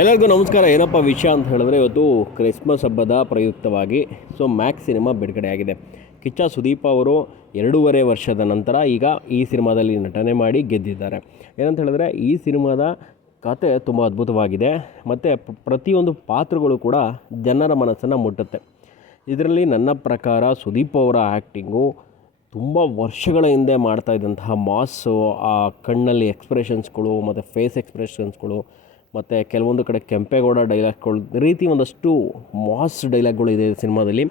ಎಲ್ಲರಿಗೂ ನಮಸ್ಕಾರ. ಏನಪ್ಪ ವಿಷಯ ಅಂತ ಹೇಳಿದ್ರೆ, ಇವತ್ತು ಕ್ರಿಸ್ಮಸ್ ಹಬ್ಬದ ಪ್ರಯುಕ್ತವಾಗಿ ಮ್ಯಾಕ್ಸ್ ಸಿನಿಮಾ ಬಿಡುಗಡೆ ಆಗಿದೆ. ಕಿಚ್ಚ ಸುದೀಪ್ ಅವರು 2.5 ವರ್ಷದ ನಂತರ ಈಗ ಈ ಸಿನಿಮಾದಲ್ಲಿ ನಟನೆ ಮಾಡಿ ಗೆದ್ದಿದ್ದಾರೆ. ಏನಂತ ಹೇಳಿದ್ರೆ, ಈ ಸಿನಿಮಾದ ಕತೆ ತುಂಬ ಅದ್ಭುತವಾಗಿದೆ ಮತ್ತು ಪ್ರತಿಯೊಂದು ಪಾತ್ರಗಳು ಕೂಡ ಜನರ ಮನಸ್ಸನ್ನು ಮುಟ್ಟುತ್ತೆ. ಇದರಲ್ಲಿ ನನ್ನ ಪ್ರಕಾರ ಸುದೀಪ್ ಅವರ ಆ್ಯಕ್ಟಿಂಗು ತುಂಬ ವರ್ಷಗಳ ಹಿಂದೆ ಮಾಡ್ತಾ ಇದ್ದಂತಹ ಮಾಸು, ಆ ಕಣ್ಣಲ್ಲಿ ಎಕ್ಸ್ಪ್ರೆಷನ್ಸ್ಗಳು ಮತ್ತು ಫೇಸ್ ಎಕ್ಸ್ಪ್ರೆಷನ್ಸ್ಗಳು ಮತ್ತು ಕೆಲವೊಂದು ಕಡೆ ಕೆಂಪೇಗೌಡ ಡೈಲಾಗ್ಗಳು ರೀತಿ ಒಂದಷ್ಟು ಮಾಸ್ ಡೈಲಾಗ್ಗಳು ಇದೆ ಸಿನಿಮಾದಲ್ಲಿ.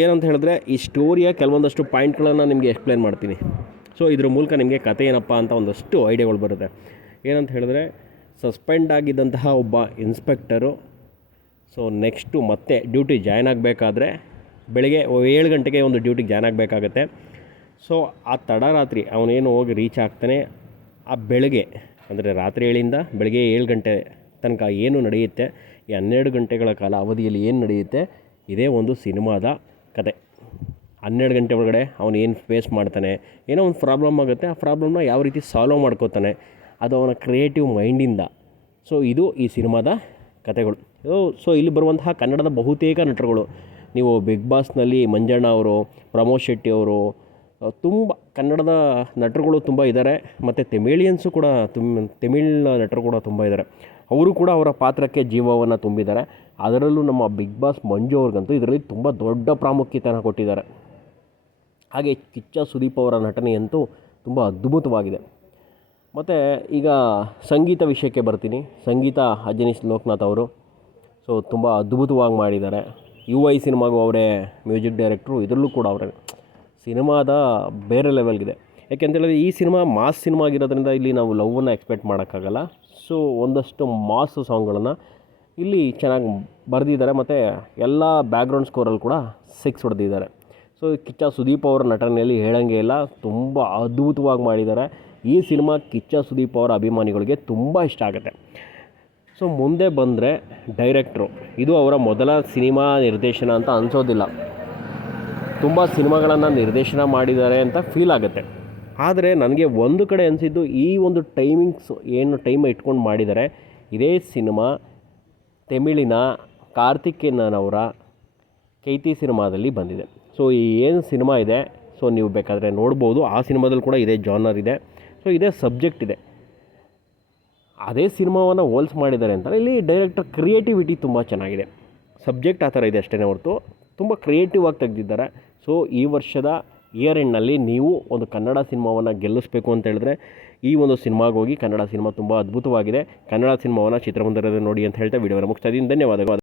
ಏನಂತ ಹೇಳಿದ್ರೆ, ಈ ಸ್ಟೋರಿಯ ಕೆಲವೊಂದಷ್ಟು ಪಾಯಿಂಟ್ಗಳನ್ನು ನಿಮಗೆ ಎಕ್ಸ್ಪ್ಲೇನ್ ಮಾಡ್ತೀನಿ. ಇದ್ರ ಮೂಲಕ ನಿಮಗೆ ಕತೆ ಏನಪ್ಪ ಅಂತ ಒಂದಷ್ಟು ಐಡಿಯಾಗಳು ಬರುತ್ತೆ. ಏನಂತ ಹೇಳಿದ್ರೆ, ಸಸ್ಪೆಂಡ್ ಆಗಿದ್ದಂತಹ ಒಬ್ಬ ಇನ್ಸ್ಪೆಕ್ಟರು ನೆಕ್ಸ್ಟು ಮತ್ತೆ ಡ್ಯೂಟಿ ಜಾಯ್ನ್ ಆಗಬೇಕಾದ್ರೆ ಬೆಳಗ್ಗೆ 7 ಗಂಟೆಗೆ ಒಂದು ಡ್ಯೂಟಿಗೆ ಜಾಯ್ನ್ ಆಗಬೇಕಾಗತ್ತೆ. ಆ ತಡರಾತ್ರಿ ಅವನೇನು ಹೋಗಿ ರೀಚ್ ಆಗ್ತಾನೆ, ಆ ಬೆಳಗ್ಗೆ ಅಂದರೆ ರಾತ್ರಿ 7ರಿಂದ ಬೆಳಗ್ಗೆ 7 ಗಂಟೆ ತನಕ ಏನು ನಡೆಯುತ್ತೆ, ಈ 12 ಗಂಟೆಗಳ ಕಾಲ ಅವಧಿಯಲ್ಲಿ ಏನು ನಡೆಯುತ್ತೆ, ಇದೇ ಒಂದು ಸಿನಿಮಾದ ಕತೆ. 12 ಗಂಟೆ ಒಳಗಡೆ ಅವನು ಏನು ಫೇಸ್ ಮಾಡ್ತಾನೆ, ಏನೋ ಒಂದು ಪ್ರಾಬ್ಲಮ್ ಆಗುತ್ತೆ, ಆ ಪ್ರಾಬ್ಲಮ್ನ ಯಾವ ರೀತಿ ಸಾಲ್ವ್ ಮಾಡ್ಕೋತಾನೆ, ಅದು ಅವನ ಕ್ರಿಯೇಟಿವ್ ಮೈಂಡಿಂದ. ಇದು ಈ ಸಿನಿಮಾದ ಕತೆಗಳು. ಇಲ್ಲಿ ಬರುವಂತಹ ಕನ್ನಡದ ಬಹುತೇಕ ನಟರುಗಳು, ನೀವು ಬಿಗ್ ಬಾಸ್ನಲ್ಲಿ ಮಂಜಣ್ಣ ಅವರು, ಪ್ರಮೋದ್ ಶೆಟ್ಟಿ ಅವರು, ತುಂಬ ಕನ್ನಡದ ನಟರುಗಳು ತುಂಬ ಇದ್ದಾರೆ. ಮತ್ತು ತಮಿಳಿಯನ್ಸು ಕೂಡ ತಮಿಳ್ ನಟರು ಕೂಡ ತುಂಬ ಇದ್ದಾರೆ. ಅವರು ಕೂಡ ಅವರ ಪಾತ್ರಕ್ಕೆ ಜೀವವನ್ನು ತುಂಬಿದ್ದಾರೆ. ಅದರಲ್ಲೂ ನಮ್ಮ ಬಿಗ್ ಬಾಸ್ ಮಂಜು ಅವ್ರಿಗಂತೂ ಇದರಲ್ಲಿ ತುಂಬ ದೊಡ್ಡ ಪ್ರಾಮುಖ್ಯತೆಯನ್ನು ಕೊಟ್ಟಿದ್ದಾರೆ. ಹಾಗೆ ಕಿಚ್ಚ ಸುದೀಪ್ ಅವರ ನಟನೆಯಂತೂ ತುಂಬ ಅದ್ಭುತವಾಗಿದೆ. ಮತ್ತು ಈಗ ಸಂಗೀತ ವಿಷಯಕ್ಕೆ ಬರ್ತೀನಿ. ಸಂಗೀತ ಅಜನೀಶ್ ಲೋಕನಾಥ್ ಅವರು ತುಂಬ ಅದ್ಭುತವಾಗಿ ಮಾಡಿದ್ದಾರೆ. UI ಸಿನಿಮಾಗೂ ಅವರೇ ಮ್ಯೂಸಿಕ್ ಡೈರೆಕ್ಟ್ರು, ಇದರಲ್ಲೂ ಕೂಡ ಅವರೇ. ಸಿನಿಮಾದ ಬೇರೆ ಲೆವೆಲ್ಗಿದೆ. ಯಾಕೆಂತೇಳಿದ್ರೆ, ಈ ಸಿನಿಮಾ ಮಾಸ್ ಸಿನಿಮಾ ಆಗಿರೋದ್ರಿಂದ ಇಲ್ಲಿ ನಾವು ಲವ್ವನ್ನು ಎಕ್ಸ್ಪೆಕ್ಟ್ ಮಾಡೋಕ್ಕಾಗಲ್ಲ. ಒಂದಷ್ಟು ಮಾಸ್ ಸಾಂಗ್ಗಳನ್ನು ಇಲ್ಲಿ ಚೆನ್ನಾಗಿ ಬರೆದಿದ್ದಾರೆ ಮತ್ತು ಎಲ್ಲ ಬ್ಯಾಕ್ಗ್ರೌಂಡ್ ಸ್ಕೋರಲ್ಲಿ ಕೂಡ 6 ಹೊಡೆದಿದ್ದಾರೆ. ಕಿಚ್ಚ ಸುದೀಪ್ ಅವರ ನಟನೆಯಲ್ಲಿ ಹೇಳೋಂಗೆ ಇಲ್ಲ, ತುಂಬ ಅದ್ಭುತವಾಗಿ ಮಾಡಿದ್ದಾರೆ. ಈ ಸಿನಿಮಾ ಕಿಚ್ಚ ಸುದೀಪ್ ಅವರ ಅಭಿಮಾನಿಗಳಿಗೆ ತುಂಬ ಇಷ್ಟ ಆಗುತ್ತೆ. ಮುಂದೆ ಬಂದರೆ ಡೈರೆಕ್ಟ್ರು, ಇದು ಅವರ ಮೊದಲ ಸಿನಿಮಾ ನಿರ್ದೇಶನ ಅಂತ ಅನಿಸೋದಿಲ್ಲ. ತುಂಬ ಸಿನಿಮಾಗಳನ್ನು ನಿರ್ದೇಶನ ಮಾಡಿದ್ದಾರೆ ಅಂತ ಫೀಲ್ ಆಗುತ್ತೆ. ಆದರೆ ನನಗೆ ಒಂದು ಕಡೆ ಅನಿಸಿದ್ದು, ಈ ಒಂದು ಟೈಮಿಂಗ್ಸ್ ಏನು ಟೈಮ್ ಇಟ್ಕೊಂಡು ಮಾಡಿದ್ದಾರೆ, ಇದೇ ಸಿನಿಮಾ ತಮಿಳಿನ ಕಾರ್ತಿಕೇಯನ್ನವರ ಕೈತಿ ಸಿನಿಮಾದಲ್ಲಿ ಬಂದಿದೆ. ಈ ಏನು ಸಿನಿಮಾ ಇದೆ, ನೀವು ಬೇಕಾದರೆ ನೋಡ್ಬೋದು. ಆ ಸಿನಿಮಾದಲ್ಲಿ ಕೂಡ ಇದೇ ಜಾನರ್ ಇದೆ, ಇದೇ ಸಬ್ಜೆಕ್ಟ್ ಇದೆ. ಅದೇ ಸಿನಿಮಾವನ್ನು ಹೋಲ್ಸ್ ಮಾಡಿದ್ದಾರೆ ಅಂತ ಇಲ್ಲಿ ಡೈರೆಕ್ಟರ್ ಕ್ರಿಯೇಟಿವಿಟಿ ತುಂಬ ಚೆನ್ನಾಗಿದೆ. ಸಬ್ಜೆಕ್ಟ್ ಆ ಥರ ಇದೆ ಅಷ್ಟೇ ಹೊರತು ತುಂಬ ಕ್ರಿಯೇಟಿವ್ ಆಗಿ ತೆಗೆದಿದ್ದಾರೆ. ಈ ವರ್ಷದ ಇಯರ್ ಎಂಡ್ನಲ್ಲಿ ನೀವು ಒಂದು ಕನ್ನಡ ಸಿನಿಮಾವನ್ನು ಗೆಲ್ಲಿಸಬೇಕು ಅಂತ ಹೇಳಿದ್ರೆ ಈ ಒಂದು ಸಿನಿಮಾಗೆ ಹೋಗಿ. ಕನ್ನಡ ಸಿನಿಮಾ ತುಂಬ ಅದ್ಭುತವಾಗಿದೆ. ಕನ್ನಡ ಸಿನಿಮಾವನ್ನು ಚಿತ್ರಮಂದಿರದಲ್ಲಿ ನೋಡಿ ಅಂತ ಹೇಳ್ತಾ ವಿಡಿಯೋನ ಮುಗಿಸ್ತಾ ಇದ್ದೀನಿ. ಧನ್ಯವಾದಗಳು.